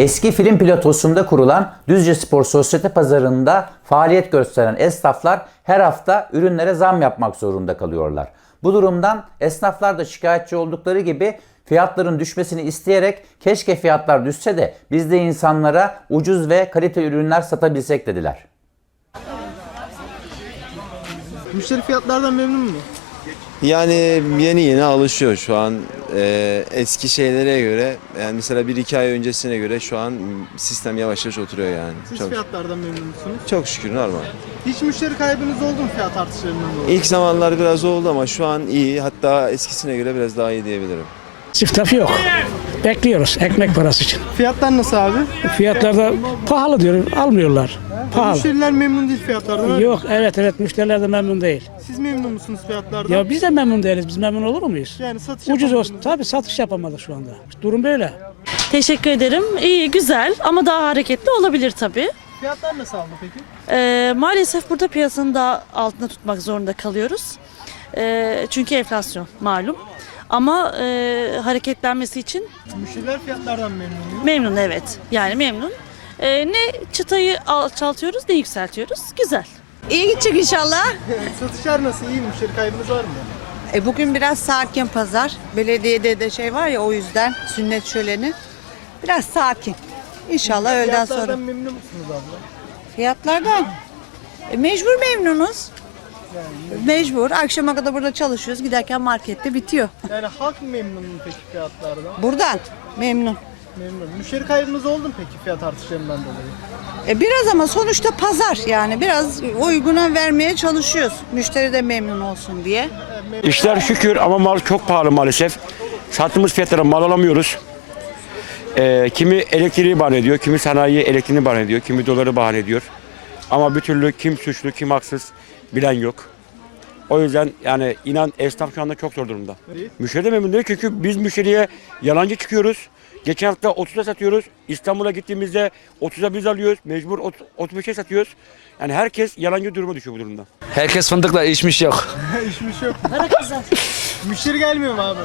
Eski film platosunda kurulan Düzce Spor Sosyete Pazarı'nda faaliyet gösteren esnaflar her hafta ürünlere zam yapmak zorunda kalıyorlar. Bu durumdan esnaflar da şikayetçi oldukları gibi fiyatların düşmesini isteyerek keşke fiyatlar düşse de biz de insanlara ucuz ve kaliteli ürünler satabilsek dediler. Müşteri fiyatlardan memnun mu? Yani yeni yeni alışıyor şu an Ee, eski şeylere göre yani mesela bir iki ay öncesine göre şu an sistem yavaş yavaş oturuyor yani. Siz Çok, fiyatlardan memnun musunuz? çok şükür normal. Hiç müşteri kaybınız oldu mu fiyat artışlarından dolayı? İlk zamanlar biraz oldu ama şu an iyi hatta eskisine göre biraz daha iyi diyebilirim. Siftaf yok. Bekliyoruz ekmek parası için. Fiyatlar nasıl abi? Fiyatlar da pahalı diyor, almıyorlar. Pahalı. Müşteriler memnun değil fiyatlardan. öyle mi? Yok evet evet müşteriler de memnun değil. Siz memnun musunuz fiyatlardan? Ya biz de memnun değiliz. Biz memnun olur muyuz? Yani satış Ucuz yapamadınız olsun. mı? Tabii satış yapamadık şu anda. Durum böyle. Teşekkür ederim. İyi, güzel ama daha hareketli olabilir tabii. Fiyatlar nasıl aldı peki? Ee, maalesef burada piyasanın daha altında tutmak zorunda kalıyoruz. Ee, çünkü enflasyon malum. Ama e, hareketlenmesi için Müşteriler fiyatlardan memnun mu? memnun evet. Yani memnun. Ee, ne çıtayı alçaltıyoruz ne yükseltiyoruz. Güzel. İyi gidecek inşallah. Satışlar nasıl? İyi mi? Müşteri kaybınız var mı? E bugün biraz sakin pazar. Belediyede de şey var ya o yüzden sünnet şöleni. Biraz sakin. İnşallah öğleden Fiyatlardan sonra. memnun musunuz abla? Fiyatlardan. E, mecbur memnunuz. Mecbur. Akşama kadar burada çalışıyoruz. Giderken markette bitiyor. Yani halk memnun mu peki fiyatlardan? Buradan memnun. Memnun. Müşteri kaybınız oldu mu peki fiyat artışlarından dolayı? E biraz ama sonuçta pazar yani biraz uyguna vermeye çalışıyoruz. Müşteri de memnun olsun diye. İşler şükür ama mal çok pahalı maalesef. Sattığımız fiyatlara mal alamıyoruz. Ee, kimi elektriği bahane ediyor, kimi sanayi elektriğini bahane ediyor, kimi doları bahane ediyor. Ama bir türlü kim suçlu, kim haksız bilen yok. O yüzden yani inan esnaf şu anda çok zor durumda. Müşteri de memnun değil çünkü biz müşteriye yalancı çıkıyoruz. Geçen hafta 30'a satıyoruz. İstanbul'a gittiğimizde 30'a biz alıyoruz. Mecbur 30 35'e satıyoruz. Yani herkes yalancı duruma düşüyor bu durumda. Herkes fındıkla içmiş yok. İşmiş yok. Müşteri gelmiyor mu abi?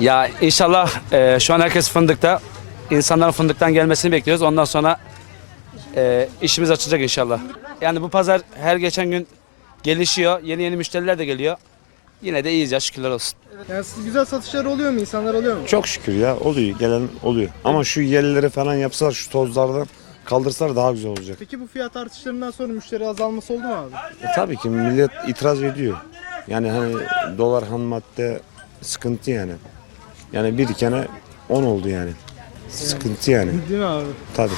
Ya inşallah e, şu an herkes fındıkta. İnsanların fındıktan gelmesini bekliyoruz. Ondan sonra e, işimiz açacak inşallah. Yani bu pazar her geçen gün gelişiyor. Yeni yeni müşteriler de geliyor. Yine de iyiyiz ya şükürler olsun. Yani siz güzel satışlar oluyor mu? İnsanlar oluyor mu? Çok şükür ya oluyor gelen oluyor. Ama şu yerleri falan yapsalar şu tozlardan kaldırsalar daha güzel olacak. Peki bu fiyat artışlarından sonra müşteri azalması oldu mu abi? E, tabii ki millet itiraz ediyor. Yani hani dolar ham madde sıkıntı yani. Yani bir ikene 10 oldu yani. Sıkıntı yani. Değil mi abi? Tabii.